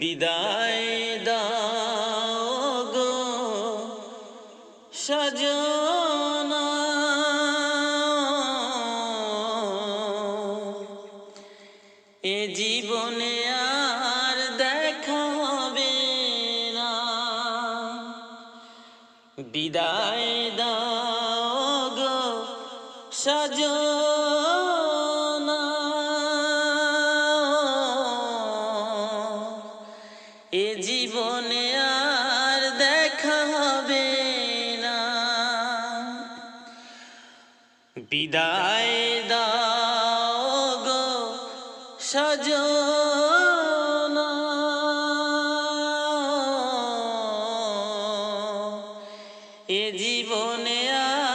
বিদায় দাও গো সজনা। এ জীবনে আর দেখা হবে না। বিদায় বিদায় দাও গো সজনা। এ জীবনে আর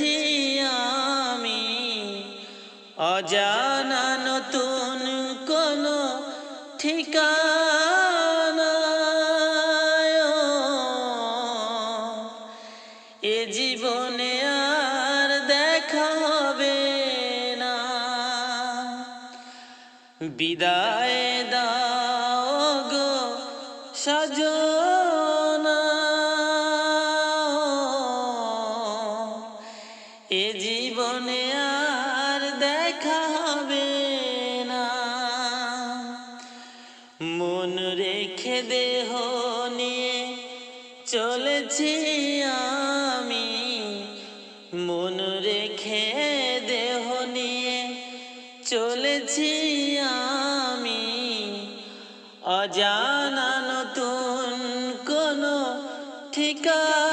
চলেছি আমি। অজানা নতুন কোন ঠিকানা এ জীবনে আর দেখা হবে না। বিদায় দাও গো সজনা মন রেখে দেহ নিয়ে চলেছি আমি। মন রেখে দেহ নিয়ে চলেছি আমি। অজানা নতুন কোনো ঠিকানা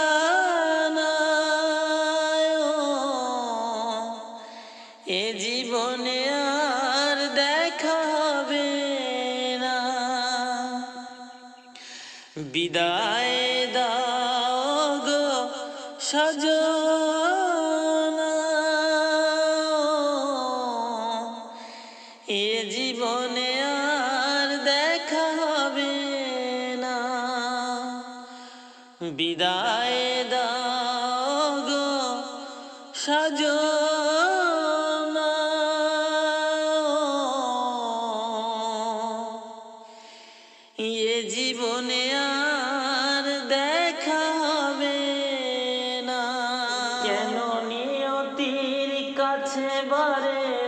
বিদায় দাও গো সজনা। এ জীবনে আর দেখা হবে না। বিদায় দাও গো সজনা। বারে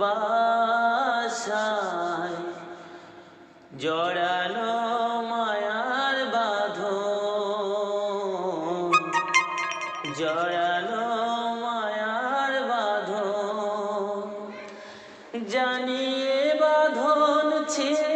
বাসায় জড়ানো মায়ার বাধ জড়ানো মায়ার বাধ জানিয়ে বাঁধন ছিঁড়ে